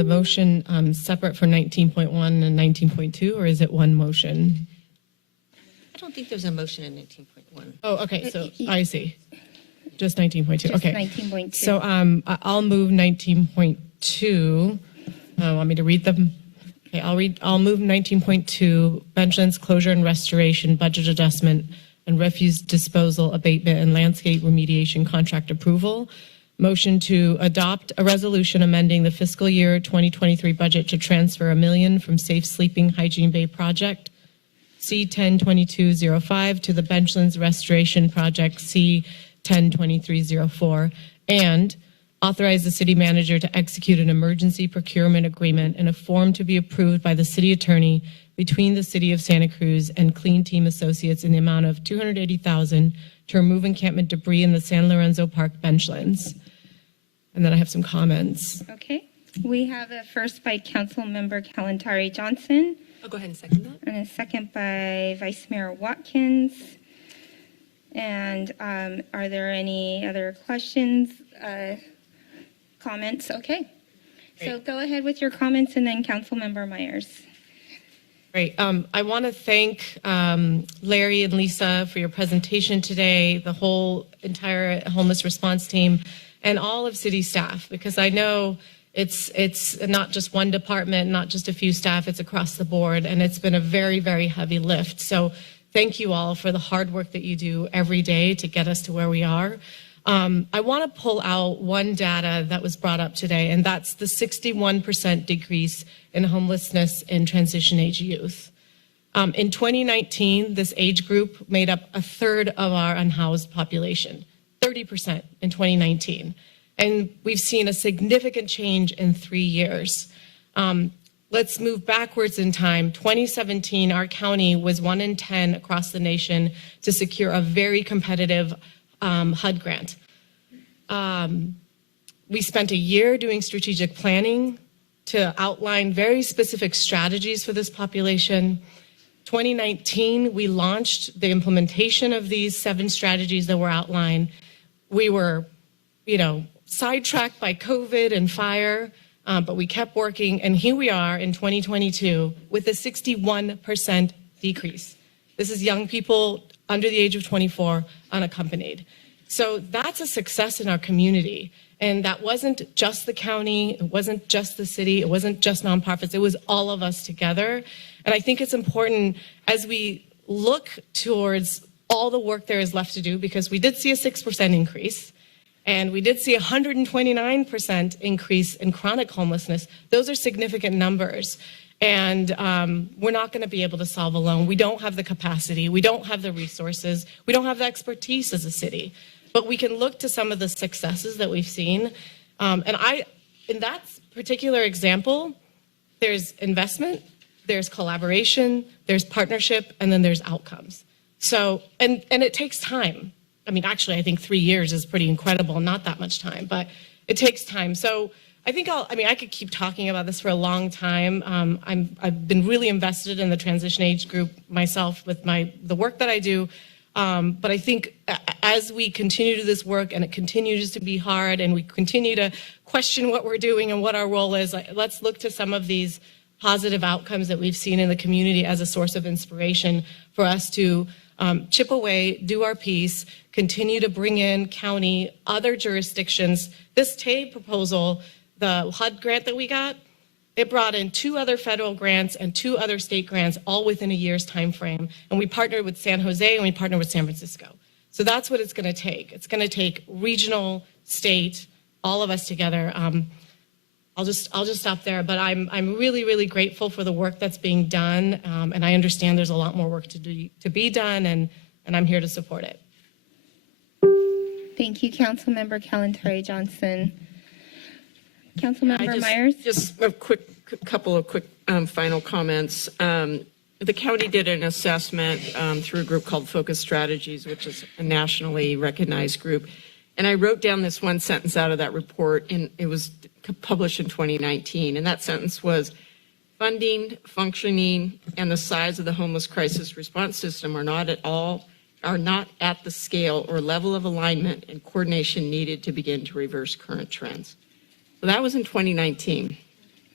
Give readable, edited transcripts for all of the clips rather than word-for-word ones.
the motion separate for 19.1 and 19.2, or is it one motion? I don't think there's a motion in 19.1. Oh, okay, so I see. Just 19.2, okay. 19.2. So I'll move 19.2. Want me to read them? Okay, I'll move 19.2, Benchlands closure and restoration, budget adjustment, and refuse disposal, abatement, and landscape remediation contract approval. Motion to adopt a resolution amending the fiscal year 2023 budget to transfer $1 million from Safe Sleeping Hygiene Bay Project C102205 to the Benchlands Restoration Project C102304, and authorize the city manager to execute an emergency procurement agreement in a form to be approved by the city attorney between the City of Santa Cruz and Clean Team Associates in the amount of $280,000 to remove encampment debris in the San Lorenzo Park Benchlands. And then I have some comments. Okay. We have a first by Council Member Kalantari Johnson. I'll go ahead and second that. And a second by Vice Mayor Watkins. And are there any other questions, comments? Okay. So go ahead with your comments, and then Council Member Myers. Great. I want to thank Larry and Lisa for your presentation today, the whole entire homeless response team, and all of city staff, because I know it's not just one department, not just a few staff, it's across the board, and it's been a very, very heavy lift. So thank you all for the hard work that you do every day to get us to where we are. I want to pull out one data that was brought up today, and that's the 61% decrease in homelessness in transition age youth. In 2019, this age group made up a third of our unhoused population, 30% in 2019. And we've seen a significant change in 3 years. Let's move backwards in time. 2017, our county was 1 in 10 across the nation to secure a very competitive HUD grant. We spent a year doing strategic planning to outline very specific strategies for this population. 2019, we launched the implementation of these 7 strategies that were outlined. We were, sidetracked by COVID and fire, but we kept working, and here we are in 2022 with a 61% decrease. This is young people under the age of 24 unaccompanied. So that's a success in our community. And that wasn't just the county, it wasn't just the city, it wasn't just nonprofits, it was all of us together. And I think it's important as we look towards all the work there is left to do, because we did see a 6% increase, and we did see a 129% increase in chronic homelessness. Those are significant numbers. And we're not going to be able to solve alone. We don't have the capacity, we don't have the resources, we don't have the expertise as a city. But we can look to some of the successes that we've seen. In that particular example, there's investment, there's collaboration, there's partnership, and then there's outcomes. So, and it takes time. I mean, actually, I think 3 years is pretty incredible, not that much time, but it takes time. So I think I could keep talking about this for a long time. I've been really invested in the transition age group myself with the work that I do. But I think as we continue to do this work, and it continues to be hard, and we continue to question what we're doing and what our role is, let's look to some of these positive outcomes that we've seen in the community as a source of inspiration for us to chip away, do our piece, continue to bring in county, other jurisdictions. This TABE proposal, the HUD grant that we got, it brought in 2 other federal grants and 2 other state grants, all within a year's time frame. And we partnered with San Jose, and we partnered with San Francisco. So that's what it's going to take. It's going to take regional, state, all of us together. I'll just stop there. But I'm really, really grateful for the work that's being done, and I understand there's a lot more work to be done, and I'm here to support it. Thank you, Councilmember Kalantari Johnson. Councilmember Myers? Just a couple of quick final comments. The county did an assessment through a group called Focus Strategies, which is a nationally recognized group. And I wrote down this one sentence out of that report, and it was published in 2019. And that sentence was, funding, functioning, and the size of the homeless crisis response system are not at the scale or level of alignment and coordination needed to begin to reverse current trends. So that was in 2019.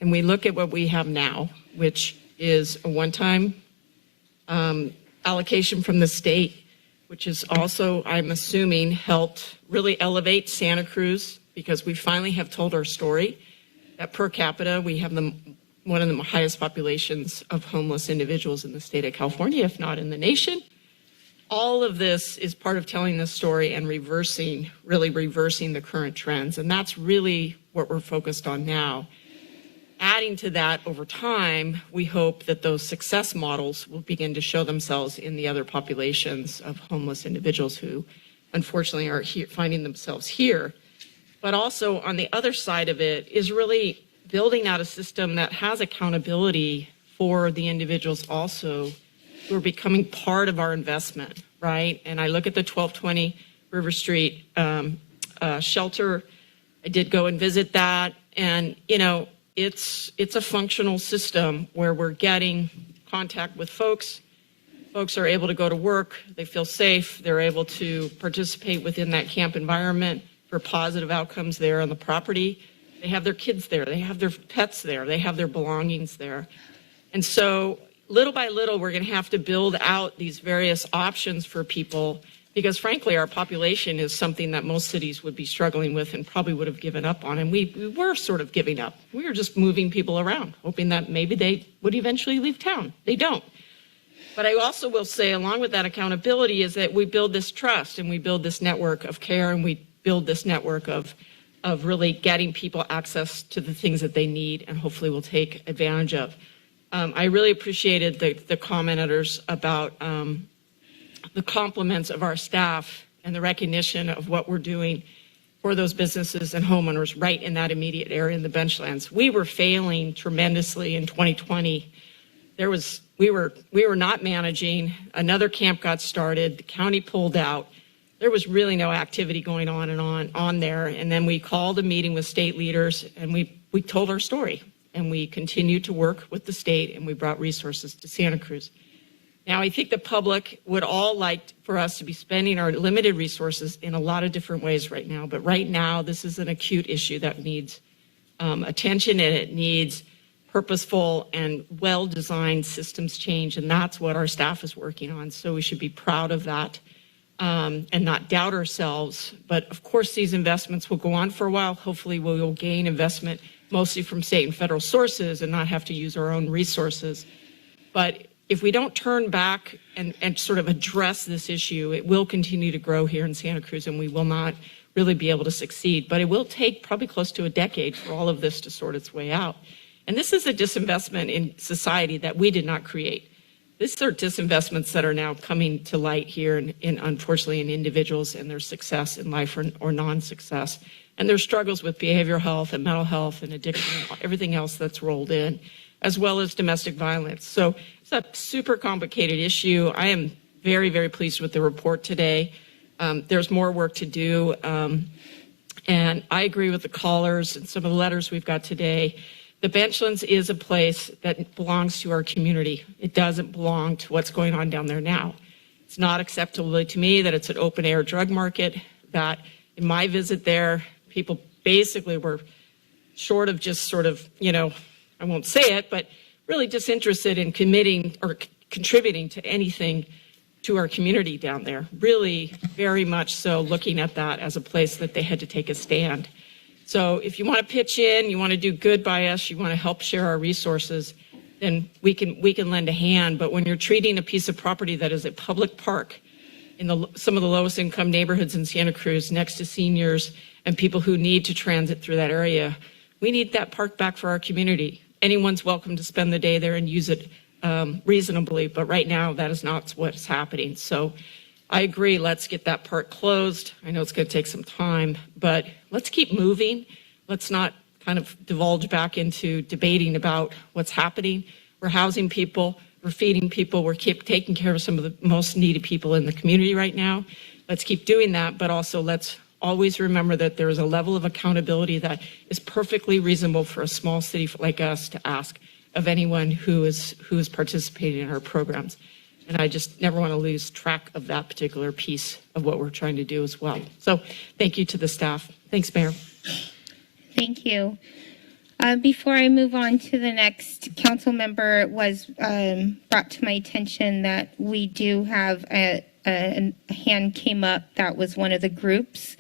and we look at what we have now, which is a one-time allocation from the state, which is also, I'm assuming, helped really elevate Santa Cruz, because we finally have told our story that per capita we have one of the highest populations of homeless individuals in the state of California, if not in the nation. All of this is part of telling this story and really reversing the current trends. And that's really what we're focused on now. Adding to that over time, we hope that those success models will begin to show themselves in the other populations of homeless individuals who unfortunately are finding themselves here. But also on the other side of it is really building out a system that has accountability for the individuals also who are becoming part of our investment, right? And I look at the 1220 River Street shelter. I did go and visit that, and it's a functional system where we're getting contact with folks. Folks are able to go to work, they feel safe, they're able to participate within that camp environment for positive outcomes there on the property. They have their kids there, they have their pets there, they have their belongings there. And so little by little, we're going to have to build out these various options for people, because frankly, our population is something that most cities would be struggling with and probably would have given up on. And we were sort of giving up. We were just moving people around, hoping that maybe they would eventually leave town. They don't. But I also will say, along with that accountability, is that we build this trust and we build this network of care, and we build this network of really getting people access to the things that they need and hopefully will take advantage of. I really appreciated the commenters about the compliments of our staff and the recognition of what we're doing for those businesses and homeowners right in that immediate area in the Benchlands. We were failing tremendously in 2020. We were not managing. Another camp got started. The county pulled out. There was really no activity going on and on there. And then we called a meeting with state leaders, and we told our story. And we continued to work with the state, and we brought resources to Santa Cruz. Now, I think the public would all like for us to be spending our limited resources in a lot of different ways right now. But right now, this is an acute issue that needs attention, and it needs purposeful and well-designed systems change. And that's what our staff is working on. So we should be proud of that and not doubt ourselves. But of course, these investments will go on for a while. Hopefully, we will gain investment mostly from state and federal sources and not have to use our own resources. But if we don't turn back and sort of address this issue, it will continue to grow here in Santa Cruz, and we will not really be able to succeed. But it will take probably close to a decade for all of this to sort its way out. And this is a disinvestment in society that we did not create. These are disinvestments that are now coming to light here, unfortunately, in individuals and their success in life or non-success. And their struggles with behavioral health and mental health and addiction and everything else that's rolled in, as well as domestic violence. So it's a super complicated issue. I am very, very pleased with the report today. There's more work to do. And I agree with the callers and some of the letters we've got today. The Benchlands is a place that belongs to our community. It doesn't belong to what's going on down there now. It's not acceptable to me that it's an open air drug market, that in my visit there, people basically were short of just sort of, I won't say it, but really disinterested in committing or contributing to anything to our community down there. Really very much so looking at that as a place that they had to take a stand. So if you want to pitch in, you want to do good by us, you want to help share our resources, then we can lend a hand. But when you're treating a piece of property that is a public park in some of the lowest income neighborhoods in Santa Cruz, next to seniors and people who need to transit through that area, we need that park back for our community. Anyone's welcome to spend the day there and use it reasonably, but right now that is not what's happening. So I agree, let's get that park closed. I know it's going to take some time, but let's keep moving. Let's not kind of divulge back into debating about what's happening. We're housing people, we're feeding people, we're taking care of some of the most needy people in the community right now. Let's keep doing that, but also let's always remember that there is a level of accountability that is perfectly reasonable for a small city like us to ask of anyone who is participating in our programs. And I just never want to lose track of that particular piece of what we're trying to do as well. So thank you to the staff. Thanks, Mayor. Thank you. Before I move on to the next council member, it was brought to my attention that we do have a hand came up that was one of the groups.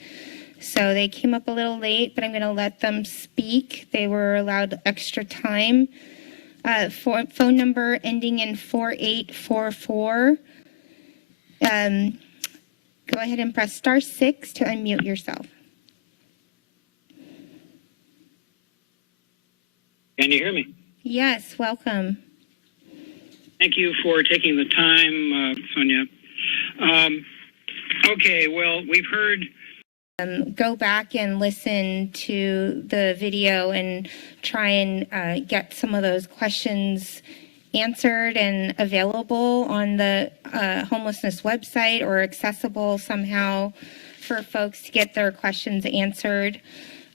So they came up a little late, but I'm going to let them speak. They were allowed extra time. Phone number ending in 4844. Go ahead and press *6 to unmute yourself. Can you hear me? Yes, welcome. Thank you for taking the time, Sonia. Okay, well, we've heard... Go back and listen to the video and try and get some of those questions answered and available on the homelessness website or accessible somehow for folks to get their questions answered,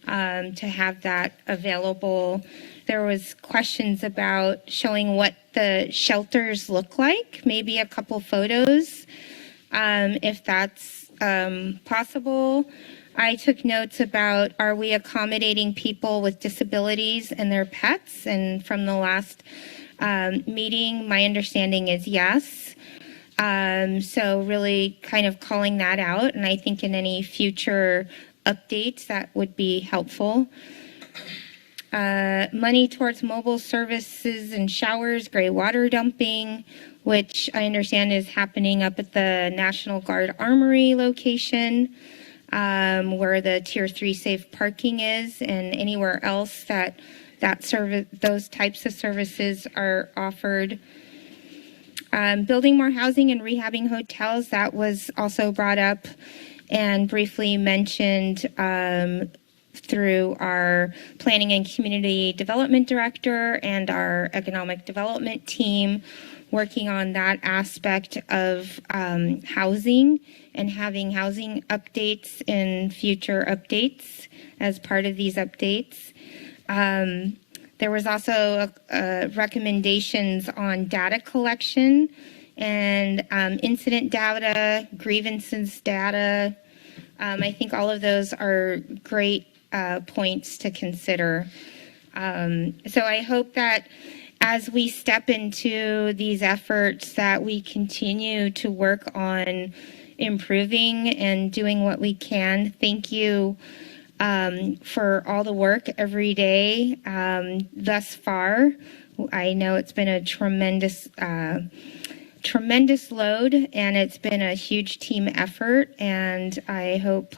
to have that available. There was questions about showing what the shelters look like, maybe a couple photos, if that's possible. I took notes about, are we accommodating people with disabilities and their pets? And from the last meeting, my understanding is yes. So really kind of calling that out. And I think in any future updates, that would be helpful. Money towards mobile services and showers, gray water dumping, which I understand is happening up at the National Guard Armory location, where the Tier 3 safe parking is, and anywhere else that service, those types of services are offered. Building more housing and rehabbing hotels, that was also brought up and briefly mentioned through our planning and community development director and our economic development team, working on that aspect of housing and having housing updates in future updates as part of these updates. There was also recommendations on data collection and incident data, grievances data. I think all of those are great points to consider. So I hope that as we step into these efforts that we continue to work on improving and doing what we can. Thank you for all the work every day thus far. I know it's been a tremendous load, and it's been a huge team effort, and I hope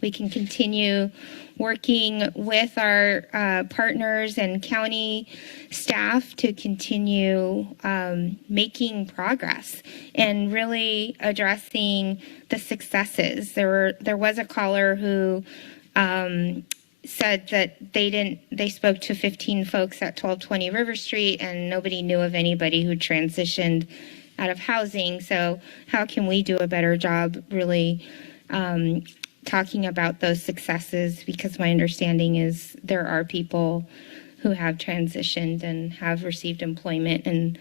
we can continue working with our partners and county staff to continue making progress and really addressing the successes. There was a caller who said that they spoke to 15 folks at 1220 River Street and nobody knew of anybody who transitioned out of housing. So how can we do a better job really talking about those successes? Because my understanding is there are people who have transitioned and have received employment, and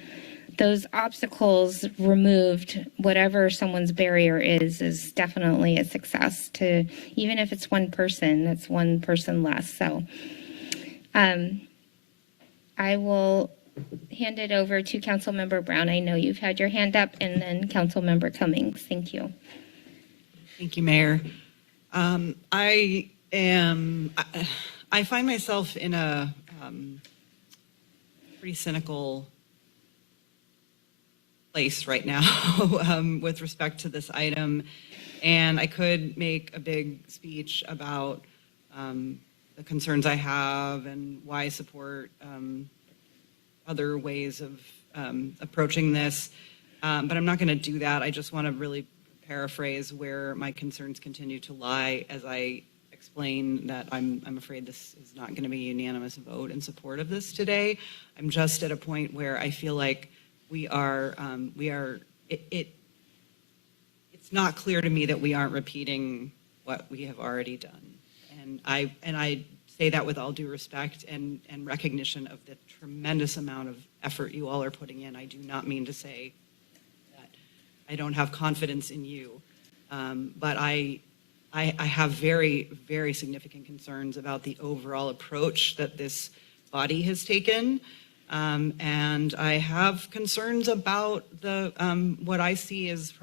those obstacles removed, whatever someone's barrier is definitely a success. To even if it's one person, that's one person less. So I will hand it over to Councilmember Brown. I know you've had your hand up, and then Councilmember Cummings. Thank you. Thank you, Mayor. I find myself in a pretty cynical place right now with respect to this item, and I could make a big speech about the concerns I have and why I support other ways of approaching this, but I'm not going to do that. I just want to really paraphrase where my concerns continue to lie as I explain that I'm afraid this is not going to be a unanimous vote in support of this today. I'm just at a point where I feel like it's not clear to me that we aren't repeating what we have already done. And I say that with all due respect and recognition of the tremendous amount of effort you all are putting in. I do not mean to say that I don't have confidence in you, but I I have very, very significant concerns about the overall approach that this body has taken. And I have concerns about the what I see as,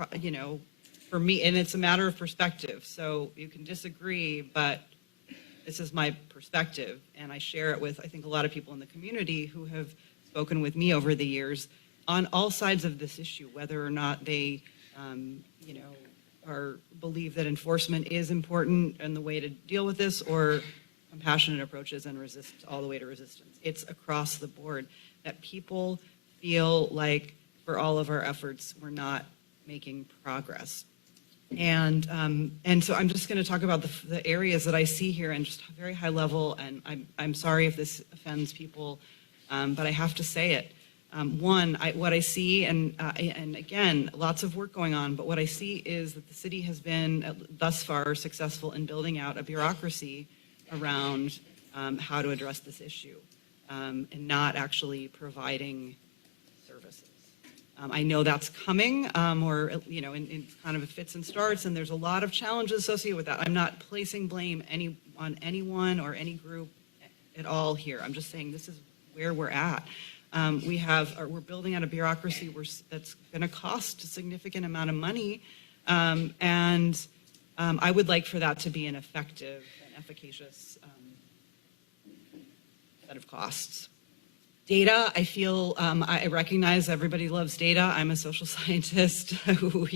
for me, and it's a matter of perspective. So you can disagree, but this is my perspective, and I share it with, I think, a lot of people in the community who have spoken with me over the years on all sides of this issue, whether or not they, believe that enforcement is important and the way to deal with this, or compassionate approaches and resist all the way to resistance. It's across the board that people feel like for all of our efforts, we're not making progress. And so I'm just going to talk about the areas that I see here and just very high level. And I'm sorry if this offends people, but I have to say it. One, what I see, and again, lots of work going on, but what I see is that the city has been thus far successful in building out a bureaucracy around how to address this issue, and not actually providing services. I know that's coming, in kind of a fits and starts, and there's a lot of challenges associated with that. I'm not placing blame on anyone or any group at all here. I'm just saying this is where we're at. We're building out a bureaucracy that's going to cost a significant amount of money, and I would like for that to be an effective and efficacious set of costs. Data, I feel, I recognize everybody loves data. I'm a social scientist who,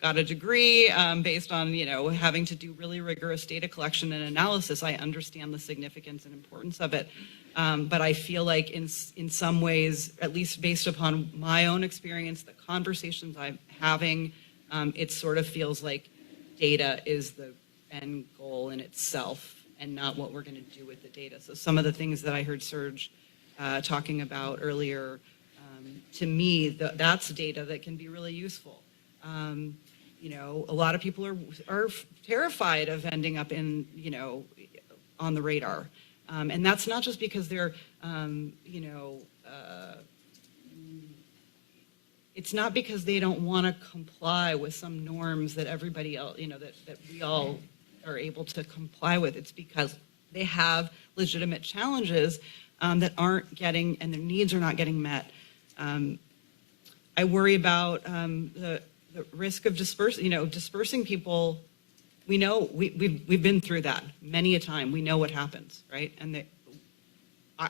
got a degree based on, having to do really rigorous data collection and analysis. I understand the significance and importance of it. But I feel like in some ways, at least based upon my own experience, the conversations I'm having, it sort of feels like data is the end goal in itself and not what we're going to do with the data. So some of the things that I heard Serge talking about earlier, to me, that's data that can be really useful. A lot of people are terrified of ending up in, on the radar. And that's not just because they're, it's not because they don't want to comply with some norms that everybody else, that we all are able to comply with. It's because they have legitimate challenges that aren't getting, and their needs are not getting met. I worry about the risk of dispersing people. We know, we've been through that many a time. We know what happens, right? And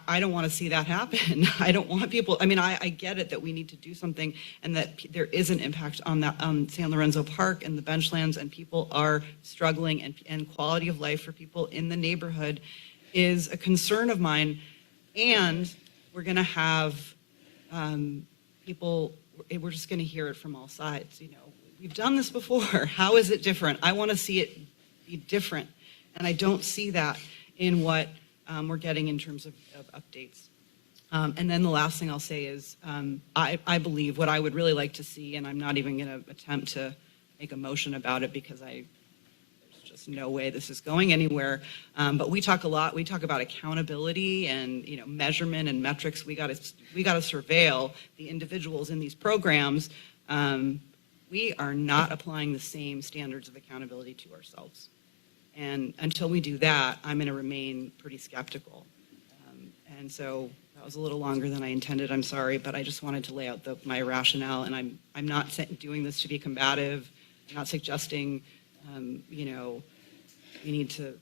I don't want to see that happen. I don't want people, I get it that we need to do something and that there is an impact on that San Lorenzo Park and the Benchlands, and people are struggling, and quality of life for people in the neighborhood is a concern of mine. And we're going to have people, we're just going to hear it from all sides, We've done this before. How is it different? I want to see it be different. And I don't see that in what we're getting in terms of updates. And then the last thing I'll say is I believe what I would really like to see, and I'm not even going to attempt to make a motion about it because there's just no way this is going anywhere. But we talk a lot. We talk about accountability and measurement and metrics. We got to surveil the individuals in these programs. We are not applying the same standards of accountability to ourselves. And until we do that, I'm going to remain pretty skeptical. And so that was a little longer than I intended. I'm sorry, but I just wanted to lay out my rationale. And I'm not doing this to be combative. I'm not suggesting, we need to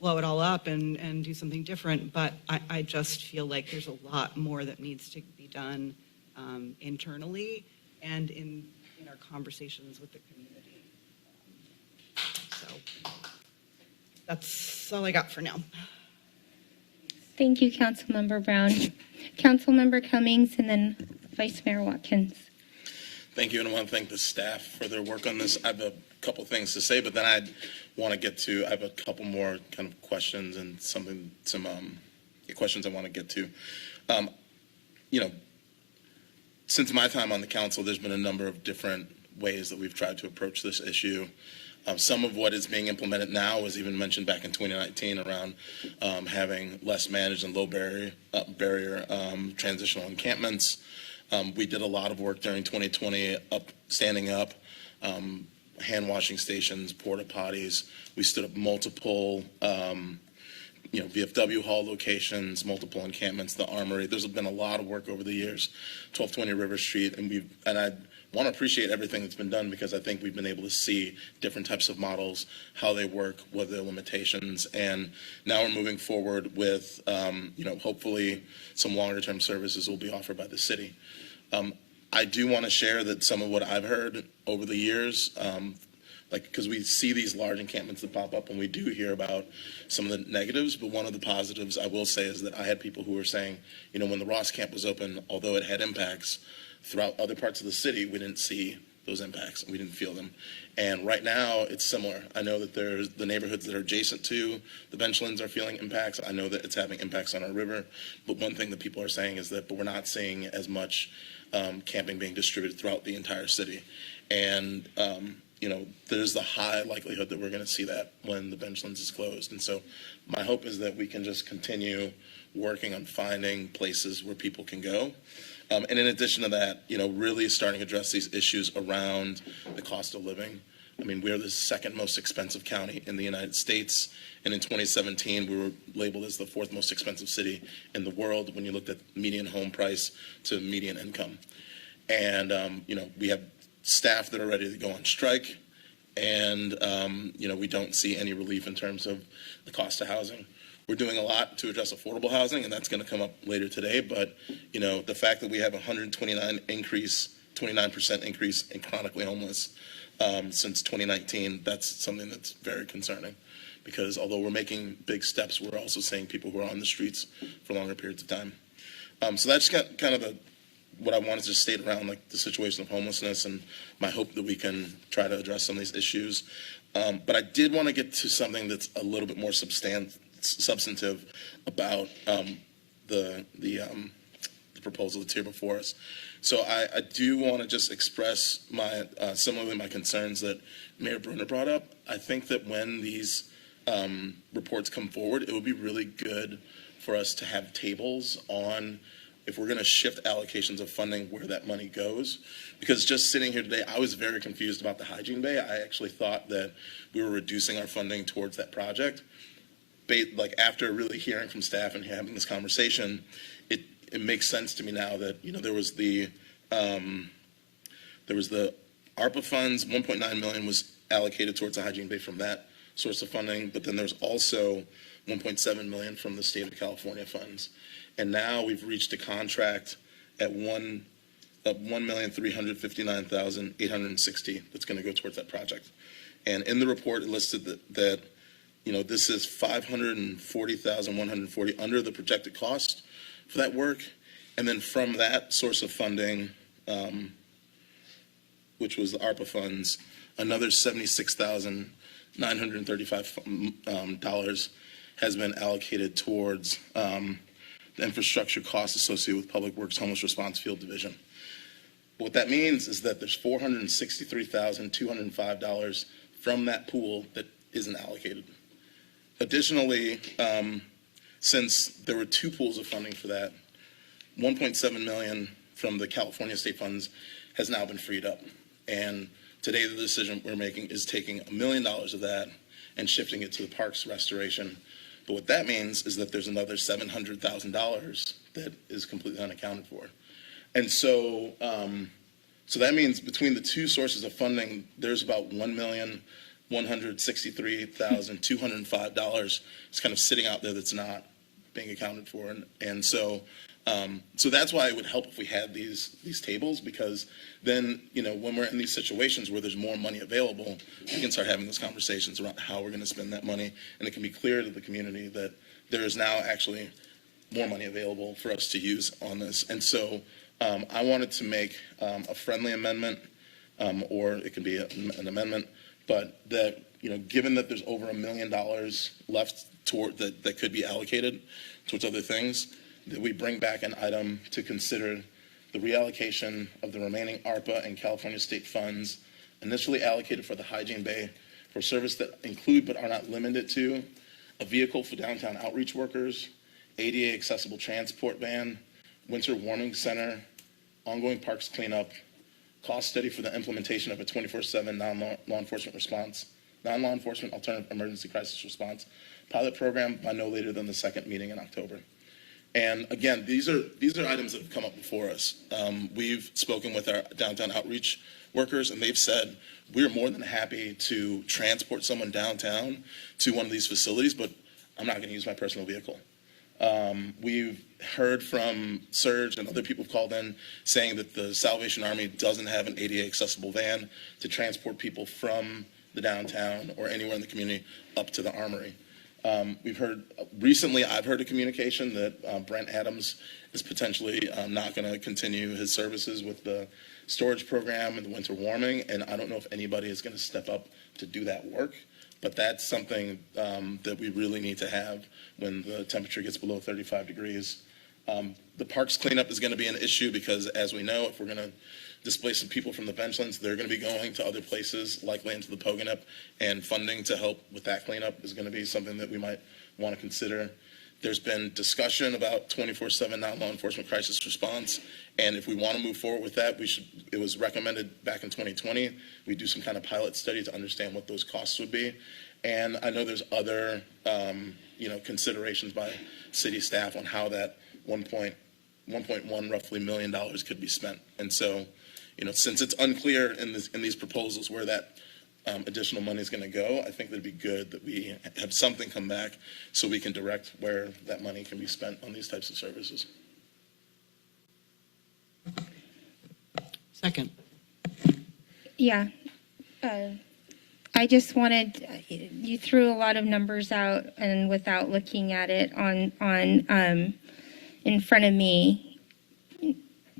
blow it all up and do something different. But I just feel like there's a lot more that needs to be done internally and in our conversations with the community. So that's all I got for now. Thank you, Councilmember Brown. Councilmember Cummings, and then Vice Mayor Watkins. Thank you, and I want to thank the staff for their work on this. I have a couple things to say, but then I have a couple more kind of questions and some questions I want to get to. Since my time on the council, there's been a number of different ways that we've tried to approach this issue. Some of what is being implemented now was even mentioned back in 2019 around having less managed and low barrier transitional encampments. We did a lot of work during 2020 standing up hand washing stations, porta potties. We stood up multiple, VFW hall locations, multiple encampments, the armory. There's been a lot of work over the years, 1220 River Street, and I want to appreciate everything that's been done because I think we've been able to see different types of models, how they work, what are their limitations, and now we're moving forward with, hopefully some longer term services will be offered by the city. I do want to share that some of what I've heard over the years, because we see these large encampments that pop up and we do hear about some of the negatives, but one of the positives I will say is that I had people who were saying, when the Ross camp was open, although it had impacts throughout other parts of the city, we didn't see those impacts. We didn't feel them. And right now it's similar. I know that there's the neighborhoods that are adjacent to the Benchlands are feeling impacts. I know that it's having impacts on our river, but one thing that people are saying is that, but we're not seeing as much camping being distributed throughout the entire city. And, there's the high likelihood that we're going to see that when the Benchlands is closed. And so my hope is that we can just continue working on finding places where people can go. And in addition to that, really starting to address these issues around the cost of living. I mean, we're the second most expensive county in the United States. And in 2017, we were labeled as the fourth most expensive city in the world when you looked at median home price to median income. And, we have staff that are ready to go on strike. And, we don't see any relief in terms of the cost of housing. We're doing a lot to address affordable housing, and that's going to come up later today. But, the fact that we have 29% increase in chronically homeless since 2019, that's something that's very concerning. Because although we're making big steps, we're also seeing people who are on the streets for longer periods of time. So that's kind of what I wanted to state around the situation of homelessness and my hope that we can try to address some of these issues. But I did want to get to something that's a little bit more substantive about the proposal that's here before us. So I do want to just express similarly my concerns that Mayor Brunner brought up. I think that when these reports come forward, it would be really good for us to have tables on if we're going to shift allocations of funding where that money goes. Because just sitting here today, I was very confused about the Hygiene Bay. I actually thought that we were reducing our funding towards that project. After really hearing from staff and having this conversation, it makes sense to me now that, there was the ARPA funds, 1.9 million was allocated towards the Hygiene Bay from that source of funding, but then there's also 1.7 million from the state of California funds. And now we've reached a contract at $1,359,860 that's going to go towards that project. And in the report, it listed that this is $540,140 under the projected cost for that work. And then from that source of funding, which was the ARPA funds, another $76,935 has been allocated towards the infrastructure costs associated with Public Works Homeless Response Field Division. What that means is that there's $463,205 from that pool that isn't allocated. Additionally, since there were two pools of funding for that, 1.7 million from the California state funds has now been freed up. And today the decision we're making is taking $1 million of that and shifting it to the parks restoration. But what that means is that there's another $700,000 that is completely unaccounted for. And so, so that means between the two sources of funding, there's about $1,163,205 is kind of sitting out there that's not being accounted for. And so, so that's why it would help if we had these tables, because then, when we're in these situations where there's more money available, we can start having those conversations around how we're going to spend that money. And it can be clear to the community that there is now actually more money available for us to use on this. And so I wanted to make a friendly amendment, or it could be an amendment, but that, given that there's over $1 million left toward that could be allocated towards other things, that we bring back an item to consider the reallocation of the remaining ARPA and California state funds initially allocated for the Hygiene Bay for service that include but are not limited to a vehicle for downtown outreach workers, ADA accessible transport van, winter warming center, ongoing parks cleanup, cost study for the implementation of a 24/7 non-law enforcement alternative emergency crisis response pilot program by no later than the second meeting in October. And again, these are items that have come up before us. We've spoken with our downtown outreach workers, and they've said we're more than happy to transport someone downtown to one of these facilities, but I'm not going to use my personal vehicle. We've heard from Serge and other people have called in saying that the Salvation Army doesn't have an ADA accessible van to transport people from the downtown or anywhere in the community up to the Armory. We've heard recently, I've heard a communication that Brent Adams is potentially not going to continue his services with the storage program and the winter warming, and I don't know if anybody is going to step up to do that work, but that's something that we really need to have when the temperature gets below 35 degrees. The parks cleanup is going to be an issue because, as we know, if we're going to displace some people from the Benchlands, they're going to be going to other places, likely into the Poganip, and funding to help with that cleanup is going to be something that we might want to consider. There's been discussion about 24/7 non-law enforcement crisis response, and if we want to move forward with that, it was recommended back in 2020, we do some kind of pilot study to understand what those costs would be. And I know there's other, considerations by city staff on how that 1.1 roughly $1 million could be spent. And so, since it's unclear in these proposals where that additional money is going to go, I think it'd be good that we have something come back so we can direct where that money can be spent on these types of services. Second. Yeah. I just wanted, you threw a lot of numbers out and without looking at it on in front of me.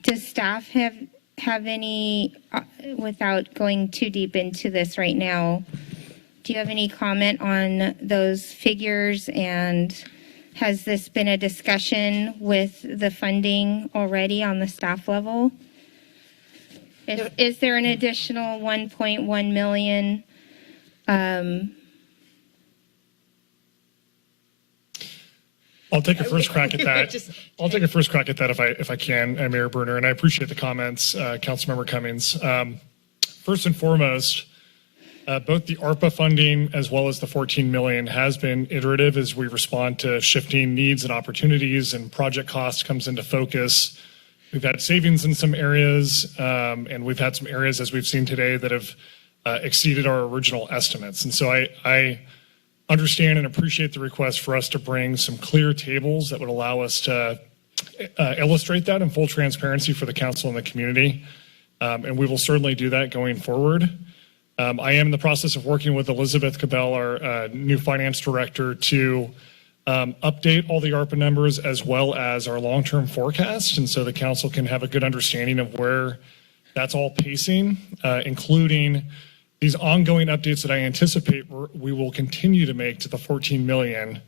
Does staff have any, without going too deep into this right now, do you have any comment on those figures, and has this been a discussion with the funding already on the staff level? Is there an additional 1.1 million? I'll take a first crack at that. I'll take a first crack at that if I can, Mayor Berner, and I appreciate the comments, Councilmember Cummings. First and foremost, both the ARPA funding as well as the 14 million has been iterative as we respond to shifting needs and opportunities, and project cost comes into focus. We've had savings in some areas, and we've had some areas, as we've seen today, that have exceeded our original estimates. And so I understand and appreciate the request for us to bring some clear tables that would allow us to illustrate that in full transparency for the council and the community. And we will certainly do that going forward. I am in the process of working with Elizabeth Cabell, our new finance director, to update all the ARPA numbers as well as our long-term forecast. And so the council can have a good understanding of where that's all pacing, including these ongoing updates that I anticipate we will continue to make to the 14 million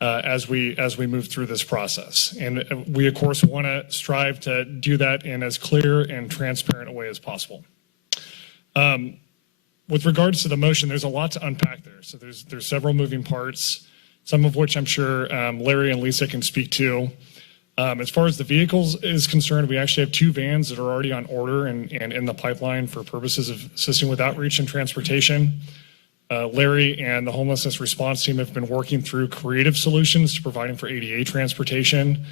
as we move through this process. And we, of course, want to strive to do that in as clear and transparent a way as possible. With regards to the motion, there's a lot to unpack there. So there's several moving parts, some of which I'm sure Larry and Lisa can speak to. As far as the vehicles is concerned, we actually have 2 vans that are already on order and in the pipeline for purposes of assisting with outreach and transportation. Larry and the Homelessness Response Team have been working through creative solutions to providing for ADA transportation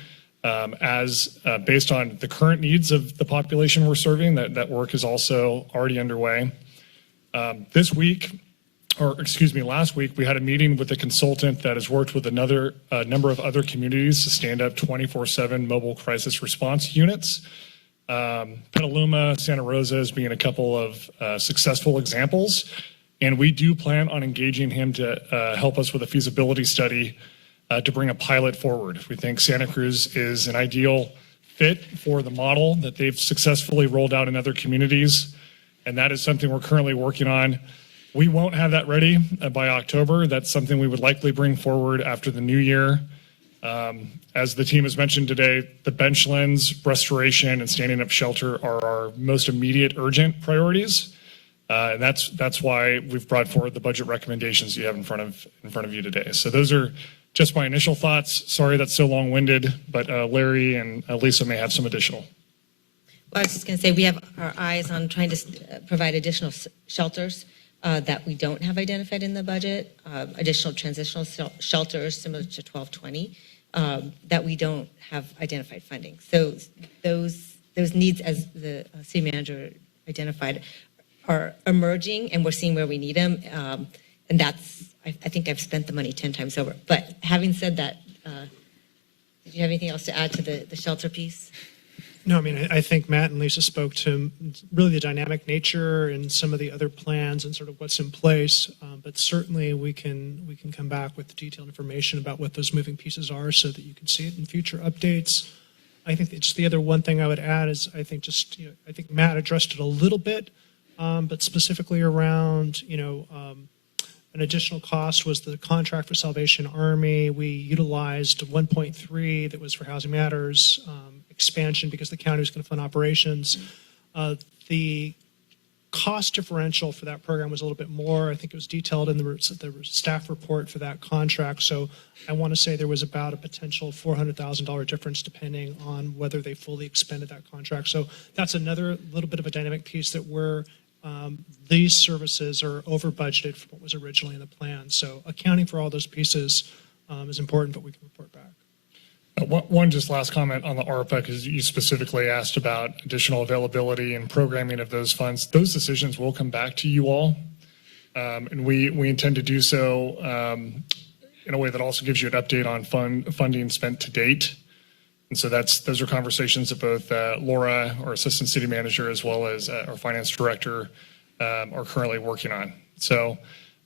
based on the current needs of the population we're serving. That work is also already underway. Last week, we had a meeting with a consultant that has worked with another number of other communities to stand up 24/7 mobile crisis response units. Petaluma, Santa Rosa as being a couple of successful examples. And we do plan on engaging him to help us with a feasibility study to bring a pilot forward. We think Santa Cruz is an ideal fit for the model that they've successfully rolled out in other communities. And that is something we're currently working on. We won't have that ready by October. That's something we would likely bring forward after the new year. As the team has mentioned today, the Benchlands Restoration and standing up shelter are our most immediate urgent priorities. And that's why we've brought forward the budget recommendations you have in front of you today. So those are just my initial thoughts. Sorry that's so long-winded, but Larry and Lisa may have some additional. Well, I was just going to say, we have our eyes on trying to provide additional shelters that we don't have identified in the budget, additional transitional shelters similar to 1220 that we don't have identified funding. So those needs, as the city manager identified, are emerging, and we're seeing where we need them. And that's, I think I've spent the money 10 times over. But having said that, did you have anything else to add to the shelter piece? No, I mean, I think Matt and Lisa spoke to really the dynamic nature and some of the other plans and sort of what's in place. But certainly we can come back with detailed information about what those moving pieces are so that you can see it in future updates. I think it's the other one thing I would add is I think I think Matt addressed it a little bit, but specifically around, an additional cost was the contract for Salvation Army. We utilized 1.3 that was for Housing Matters expansion because the county was going to fund operations. The cost differential for that program was a little bit more. I think it was detailed in the staff report for that contract. So I want to say there was about a potential $400,000 difference depending on whether they fully expended that contract. So that's another little bit of a dynamic piece that these services are over budgeted for what was originally in the plan. So accounting for all those pieces is important, but we can report back. One just last comment on the ARPA, because you specifically asked about additional availability and programming of those funds. Those decisions will come back to you all, and we intend to do so in a way that also gives you an update on funding spent to date. And so those are conversations that both Laura, our assistant city manager, as well as our finance director are currently working on. So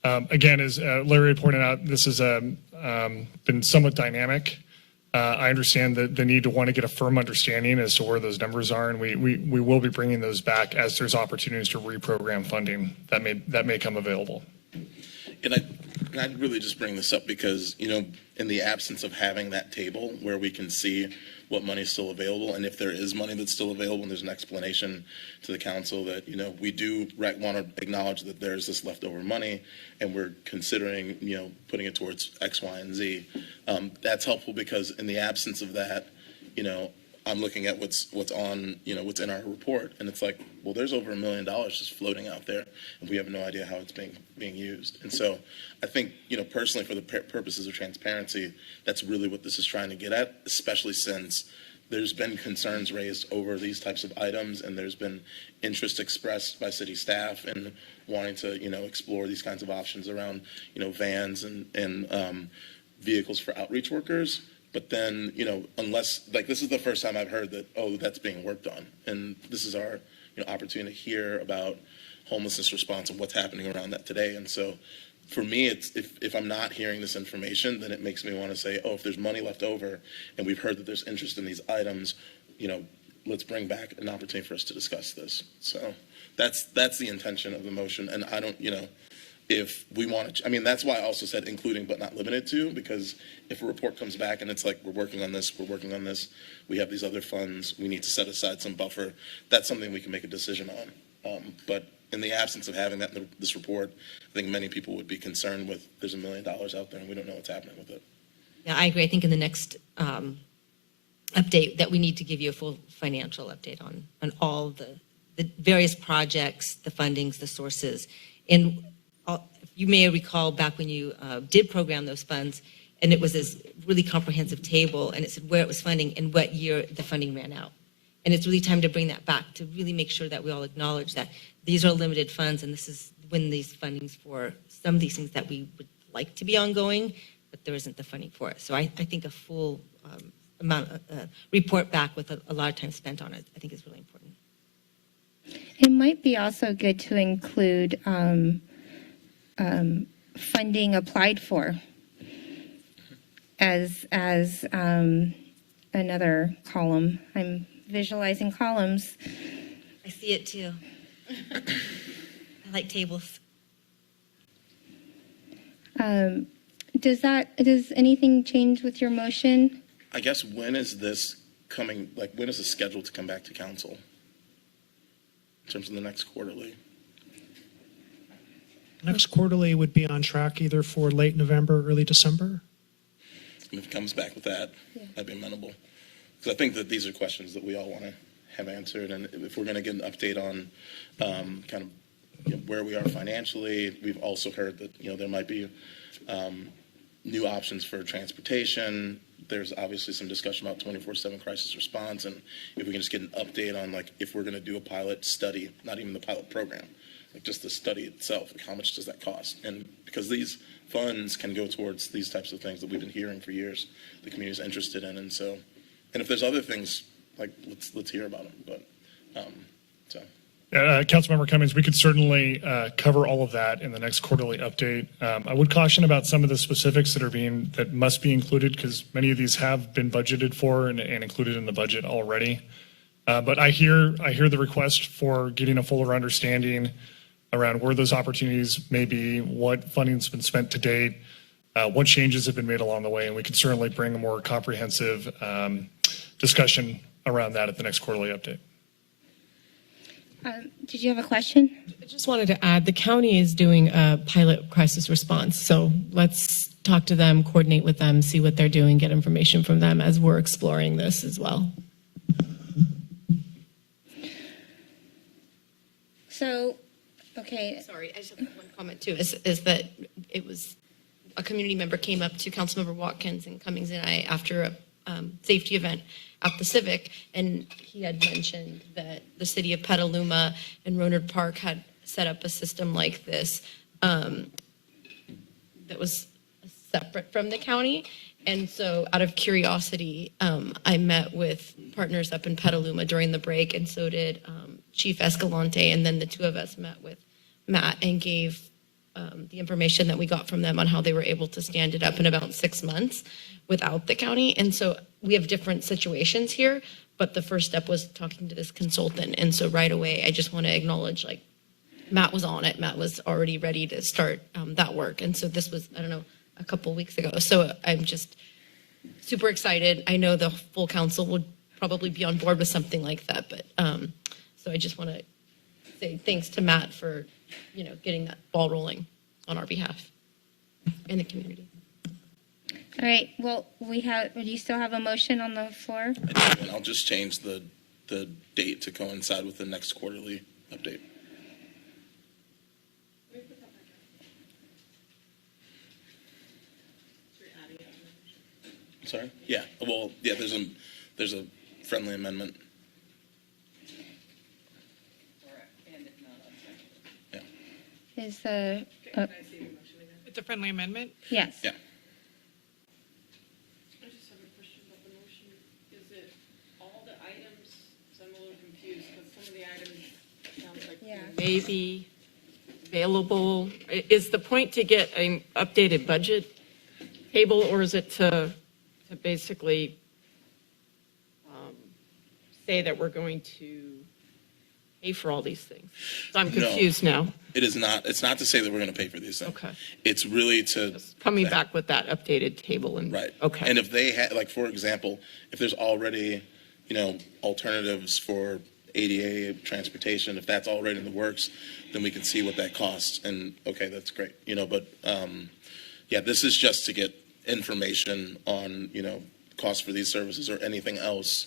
again, as Larry pointed out, this has been somewhat dynamic. I understand the need to want to get a firm understanding as to where those numbers are, and we will be bringing those back as there's opportunities to reprogram funding that may come available. And I'd really just bring this up because, in the absence of having that table where we can see what money is still available, and if there is money that's still available, and there's an explanation to the council that, we do want to acknowledge that there's this leftover money, and we're considering, putting it towards X, Y, and Z. That's helpful because in the absence of that, I'm looking at what's on, what's in our report, and it's like, well, there's over $1 million just floating out there, and we have no idea how it's being used. And so I think, personally, for the purposes of transparency, that's really what this is trying to get at, especially since there's been concerns raised over these types of items, and there's been interest expressed by city staff in wanting to, explore these kinds of options around, vans and vehicles for outreach workers. But then, unless, this is the first time I've heard that, that's being worked on. And this is our, opportunity to hear about homelessness response and what's happening around that today. And so for me, it's if I'm not hearing this information, then it makes me want to say, if there's money left over and we've heard that there's interest in these items, let's bring back an opportunity for us to discuss this. So that's the intention of the motion. And I don't, if we want to, that's why I also said including but not limited to, because if a report comes back and it's like, we're working on this, we have these other funds, we need to set aside some buffer, that's something we can make a decision on. But in the absence of having that in this report, I think many people would be concerned with there's $1 million out there and we don't know what's happening with it. Yeah, I agree. I think in the next update that we need to give you a full financial update on all the various projects, the fundings, the sources. And you may recall back when you did program those funds, and it was this really comprehensive table, and it said where it was funding and what year the funding ran out. And it's really time to bring that back to really make sure that we all acknowledge that these are limited funds, and this is when these fundings for some of these things that we would like to be ongoing, but there isn't the funding for it. So I think a full amount report back with a lot of time spent on it, I think is really important. It might be also good to include funding applied for as another column. I'm visualizing columns. I see it too. I like tables. Does anything change with your motion? I guess when is this coming, when is it scheduled to come back to council in terms of the next quarterly? Next quarterly would be on track either for late November or early December. And if it comes back with that, I'd be amenable. Because I think that these are questions that we all want to have answered. And if we're going to get an update on kind of where we are financially, we've also heard that, there might be new options for transportation. There's obviously some discussion about 24/7 crisis response. And if we can just get an update on, like, if we're going to do a pilot study, not even the pilot program, like just the study itself, like how much does that cost? And because these funds can go towards these types of things that we've been hearing for years, the community is interested in. And so, and if there's other things, like, let's hear about them. But, so. Councilmember Cummings, we could certainly cover all of that in the next quarterly update. I would caution about some of the specifics that must be included, because many of these have been budgeted for and included in the budget already. But I hear the request for getting a fuller understanding around where those opportunities may be, what funding's been spent to date, what changes have been made along the way, and we can certainly bring a more comprehensive discussion around that at the next quarterly update. Did you have a question? I just wanted to add, the county is doing a pilot crisis response. So let's talk to them, coordinate with them, see what they're doing, get information from them as we're exploring this as well. So, okay. Sorry, I just have one comment too, is that it was a community member came up to Councilmember Watkins and Cummings and I after a safety event at the Civic, and he had mentioned that the city of Petaluma and Rohnert Park had set up a system like this that was separate from the county. And so out of curiosity, I met with partners up in Petaluma during the break, and so did Chief Escalante, and then the two of us met with Matt and gave the information that we got from them on how they were able to stand it up in about 6 months without the county. And so we have different situations here, but the first step was talking to this consultant. And so right away, I just want to acknowledge, like, Matt was on it. Matt was already ready to start that work. And so this was, I don't know, a couple of weeks ago. So I'm just super excited. I know the full council would probably be on board with something like that. But so I just want to say thanks to Matt for, getting that ball rolling on our behalf in the community. All right. Well, do you still have a motion on the floor? I do, and I'll just change the date to coincide with the next quarterly update. Sorry? Yeah. Well, yeah. There's a friendly amendment. Yeah. Is the It's a friendly amendment? yes. Yeah. I just have a question about the motion. Is it all the items? So I'm a little confused because some of the items sounds like Yeah. may be available. Is the point to get an updated budget table, or is it to basically say that we're going to pay for all these things? So I'm confused now. It is not. It's not to say that we're going to pay for these things. Okay. It's really to Coming back with that updated table and. right. Okay. And if they had, like, for example, if there's already, alternatives for ADA transportation, if that's already in the works, then we can see what that costs. And okay, that's great. But yeah, this is just to get information on, costs for these services or anything else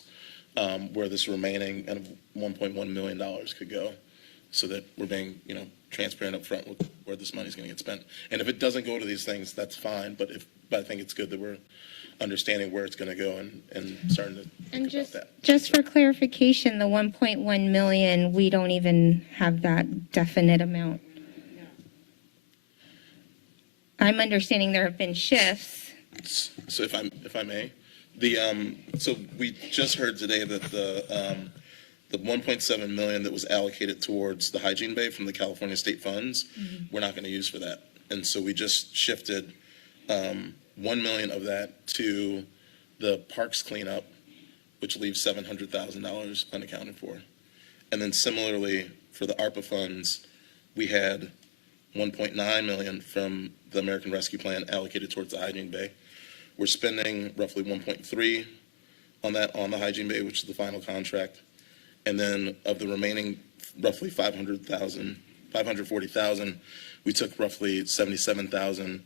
where this remaining kind of $1.1 million could go, so that we're being, transparent up front with where this money's going to get spent. And if it doesn't go to these things, that's fine. But I think it's good that we're understanding where it's going to go and starting to think about that. Just for clarification, the 1.1 million, we don't even have that definite amount. I'm understanding there have been shifts. So if I may, so we just heard today that the 1.7 million that was allocated towards the Hygiene Bay from the California state funds, we're not going to use for that. And so we just shifted 1 million of that to the parks cleanup, which leaves $700,000 unaccounted for. And then similarly for the ARPA funds, we had 1.9 million from the American Rescue Plan allocated towards the Hygiene Bay. We're spending roughly 1.3 on that on the Hygiene Bay, which is the final contract. And then of the remaining roughly 540,000, we took roughly 77,000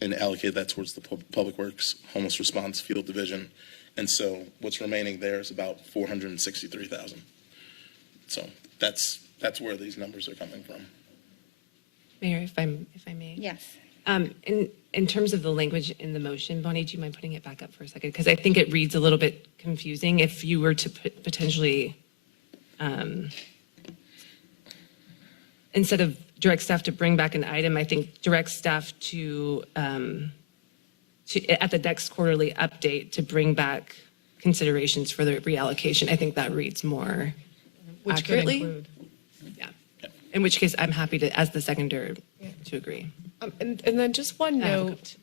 and allocated that towards the Public Works Homeless Response Field Division. And so what's remaining there is about 463,000. So that's where these numbers are coming from. Mayor, if I may. Yes. In terms of the language in the motion, Bonnie, do you mind putting it back up for a second? Because I think it reads a little bit confusing if you were to potentially, instead of direct staff to bring back an item, I think direct staff to at the next quarterly update to bring back considerations for the reallocation. I think that reads more Which could accurately. include. Yeah. In which case, I'm happy to, as the seconder, to agree. And then just one I have a note.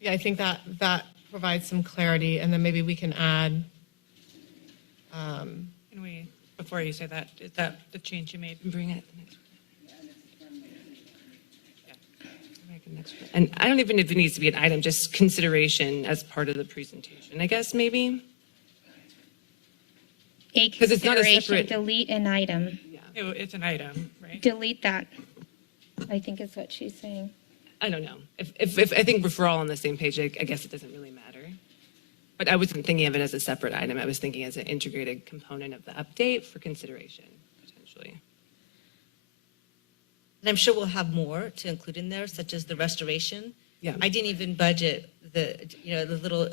Yeah, I think that provides some clarity, and then maybe we can add. Can we, before you say that, is that the change you made? Bring it. And I don't even know if it needs to be an item, just consideration as part of the presentation, I guess, maybe. A 'Cause it's not a consideration, separate- delete an item. It's an item, right? Delete that, I think is what she's saying. I don't know. If I think if we're all on the same page, I guess it doesn't really matter. But I wasn't thinking of it as a separate item. I was thinking as an integrated component of the update for consideration, potentially. And I'm sure we'll have more to include in there, such as the restoration. Yeah. I didn't even budget the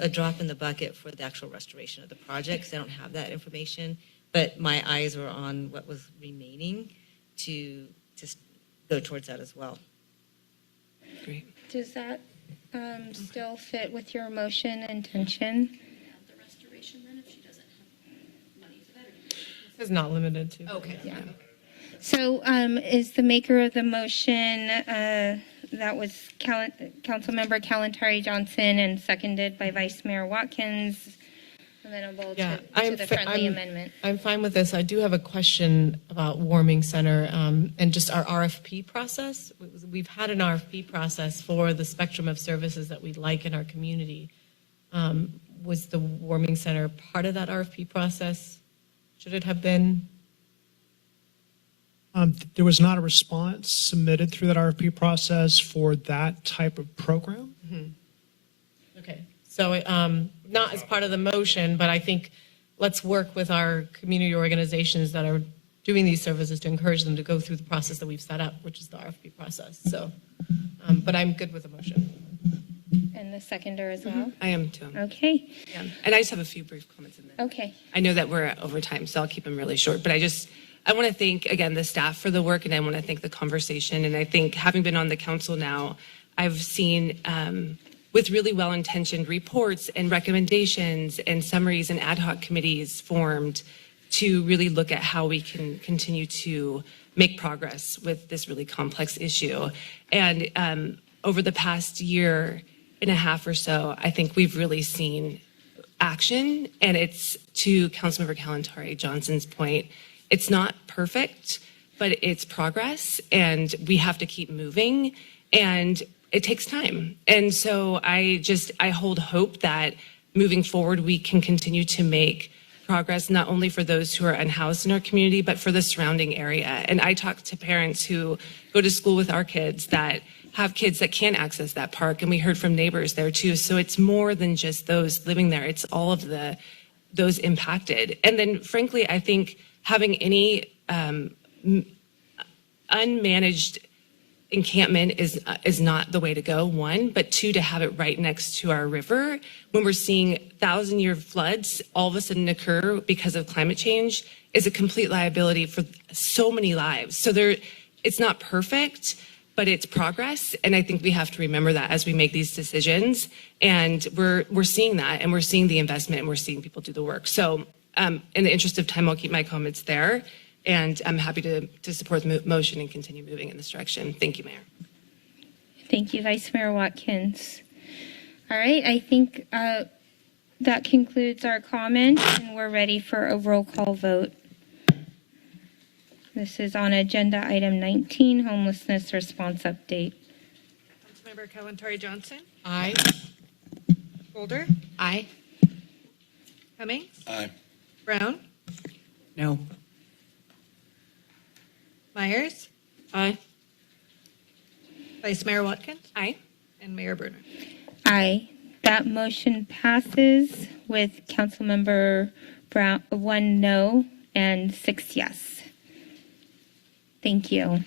a drop in the bucket for the actual restoration of the project, 'cause I don't have that information. But my eyes were on what was remaining to just go towards that as well. Great. Does that still fit with your motion intention? The restoration then, if she doesn't have money for that? This is not limited to. Okay. Yeah. So is the maker of the motion, that was Councilmember Kalantari Johnson and seconded by Vice Mayor Watkins, amenable Yeah, to the friendly amendment? I'm fine with this. I do have a question about Warming Center and just our RFP process. We've had an RFP process for the spectrum of services that we'd like in our community. Was the Warming Center part of that RFP process? Should it have been? There was not a response submitted through that RFP process for that type of program. Okay, so not as part of the motion, but I think let's work with our community organizations that are doing these services to encourage them to go through the process that we've set up, which is the RFP process. So, but I'm good with the motion. And the seconder as well? I am too. Okay, Yeah. And I just have a few brief comments in there. okay. I know that we're over time, so I'll keep them really short. But I want to thank, again, the staff for the work, and I want to thank the conversation. And I think having been on the council now, I've seen with really well-intentioned reports and recommendations and summaries and ad hoc committees formed to really look at how we can continue to make progress with this really complex issue. And over the past year and a half or so, I think we've really seen action. And it's, to Councilmember Kalantari Johnson's point, it's not perfect, but it's progress, and we have to keep moving, and it takes time. And so I hold hope that moving forward, we can continue to make progress, not only for those who are unhoused in our community, but for the surrounding area. And I talk to parents who go to school with our kids that have kids that can't access that park, and we heard from neighbors there too. So it's more than just those living there, it's all of those impacted. And then frankly, I think having any unmanaged encampment is not the way to go, one, but two, to have it right next to our river when we're seeing 1,000-year floods all of a sudden occur because of climate change is a complete liability for so many lives. So it's not perfect, but it's progress, and I think we have to remember that as we make these decisions. And we're seeing that, and we're seeing the investment, and we're seeing people do the work. So in the interest of time, I'll keep my comments there. And I'm happy to support the motion and continue moving in this direction. Thank you, Mayor. Thank you, Vice Mayor Watkins. All right, I think that concludes our comments, and we're ready for a roll call vote. This is on agenda item 19, Homelessness Response Update. Councilmember Kalantari Johnson, Aye. Holder, Aye. Cummings, Aye. Brown, No. Myers, Aye. Vice Mayor Watkins, Aye. and Mayor Brunner. Aye. That motion passes with Councilmember Brown, 1 no and 6 yes. Thank you.